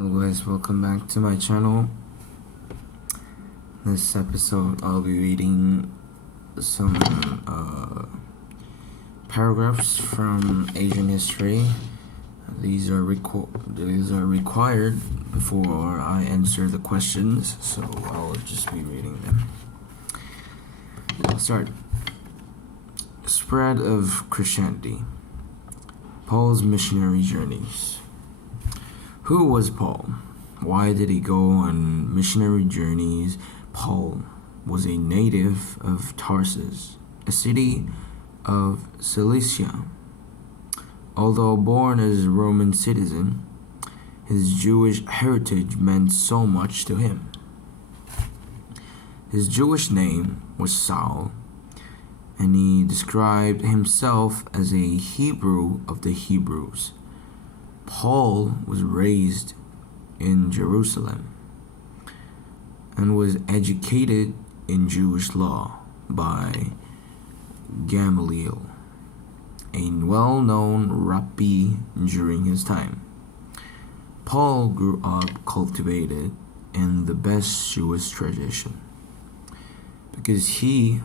Hello guys, welcome back to my channel. This episode I'll be reading some paragraphs from Asian history. These are required before I answer the questions, so I'll just be reading them. I'll start. Spread of Christianity. Paul's missionary journeys. Who was Paul? Why did he go on missionary journeys? Paul was a native of Tarsus, a city of Cilicia. Although born as a Roman citizen, his Jewish heritage meant so much to him. His Jewish name was Saul, and he described himself as a Hebrew of the Hebrews. Paul was raised in Jerusalem and was educated in Jewish law by Gamaliel, a well-known rabbi during his time. Paul grew up cultivated in the best Jewish tradition because he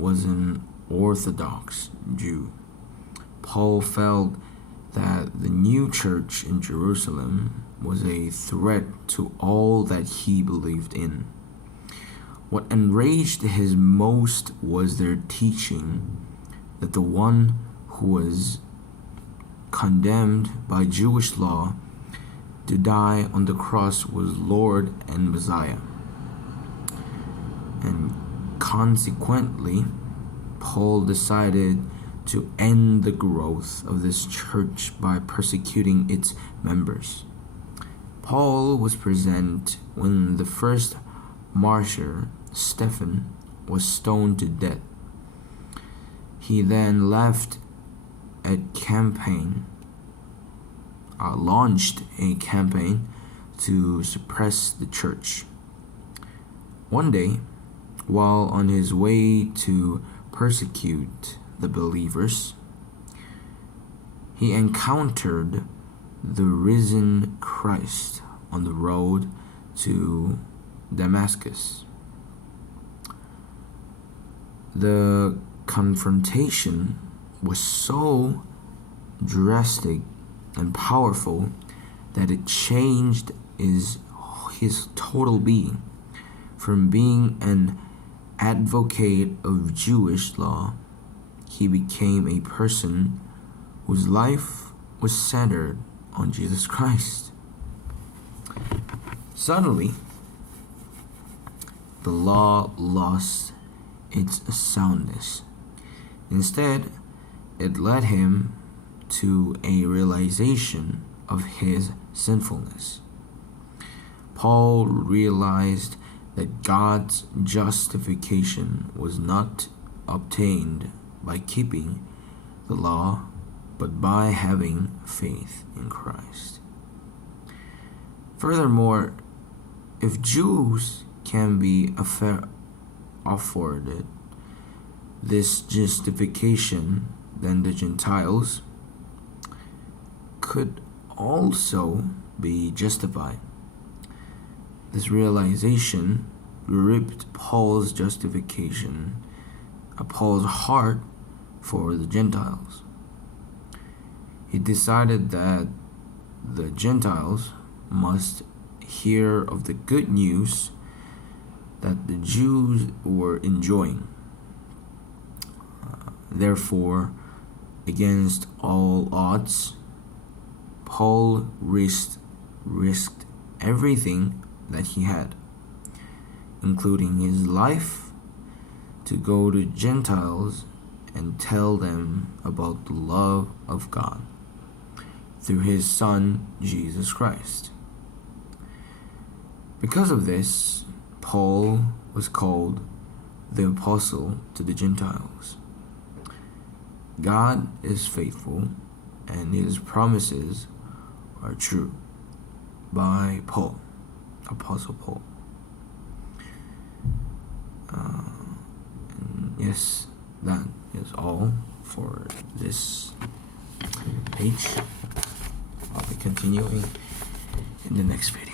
was an Orthodox Jew. Paul felt that the new church in Jerusalem was a threat to all that he believed in. What enraged him most was their teaching that the one who was condemned by Jewish law to die on the cross was Lord and Messiah. And consequently, Paul decided to end the growth of this church by persecuting its members. Paul was present when the first martyr, Stephen, was stoned to death. He then launched a campaign to suppress the church. One day, while on his way to persecute the believers, he encountered the risen Christ on the road to Damascus. The confrontation was so drastic and powerful that it changed his total being. From being an advocate of Jewish law, he became a person whose life was centered on Jesus Christ. Suddenly, the law lost its soundness. Instead, it led him to a realization of his sinfulness. Paul realized that God's justification was not obtained by keeping the law, but by having faith in Christ. Furthermore, if Jews can be afforded this justification, then the Gentiles could also be justified. This realization gripped Paul's heart for the Gentiles. He decided that the Gentiles must hear of the good news that the Jews were enjoying. Therefore, against all odds, Paul risked everything that he had, including his life, to go to Gentiles and tell them about the love of God through his Son, Jesus Christ. Because of this, Paul was called the Apostle to the Gentiles. God is faithful, and his promises are true. By Paul, Apostle Paul. Yes, that is all for this page. I'll be continuing in the next video.